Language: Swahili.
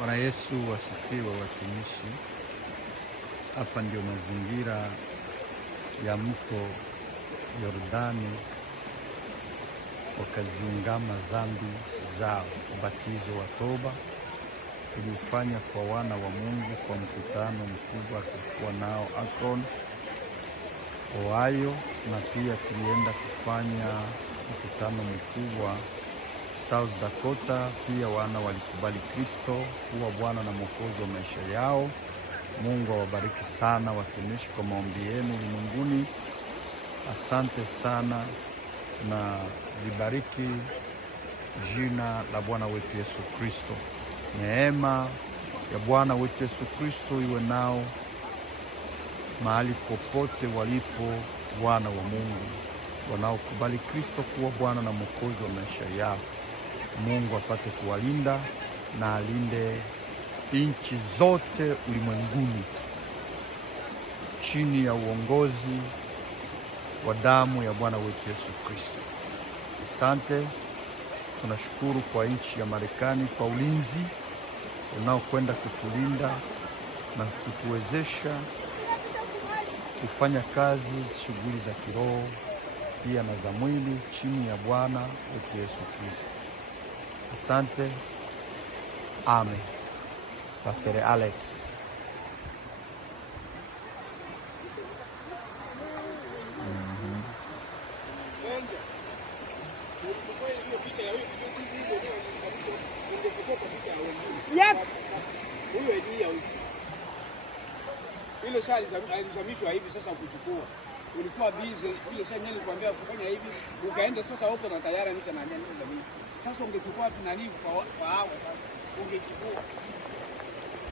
Bwana Yesu wasifiwe watumishi. Hapa ndio mazingira ya mto Yordani wakaziungama dhambi zao. Ubatizo wa toba tulifanya kwa wana wa Mungu kwa mkutano mkubwa tulikuwa nao Akron, Ohio, na pia tulienda kufanya mkutano mkubwa South Dakota. Pia wana walikubali Kristo kuwa Bwana na Mwokozi wa maisha yao. Mungu awabariki sana watumishi kwa maombi yenu ulimwenguni. Asante sana na libariki jina la Bwana wetu Yesu Kristo. Neema ya Bwana wetu Yesu Kristo iwe nao mahali popote walipo wana wa Mungu wanaokubali Kristo kuwa Bwana na Mwokozi wa maisha yao. Mungu apate kuwalinda na alinde nchi zote ulimwenguni chini ya uongozi wa damu ya Bwana wetu Yesu Kristo. Asante, tunashukuru kwa nchi ya Marekani kwa ulinzi unaokwenda kutulinda na kutuwezesha kufanya kazi, shughuli za kiroho pia na za mwili chini ya Bwana wetu Yesu Kristo. Asante. Amen. Pastor Alex. Yep. Ile saa alizamishwa hivi sasa kuchukua. Ulikuwa busy, ile saa nyinyi nilikwambia kufanya hivi, ukaenda sasa huko na tayari nisha na nani. Sasa ungechukua wapi nani kwa hao sasa? Ungechukua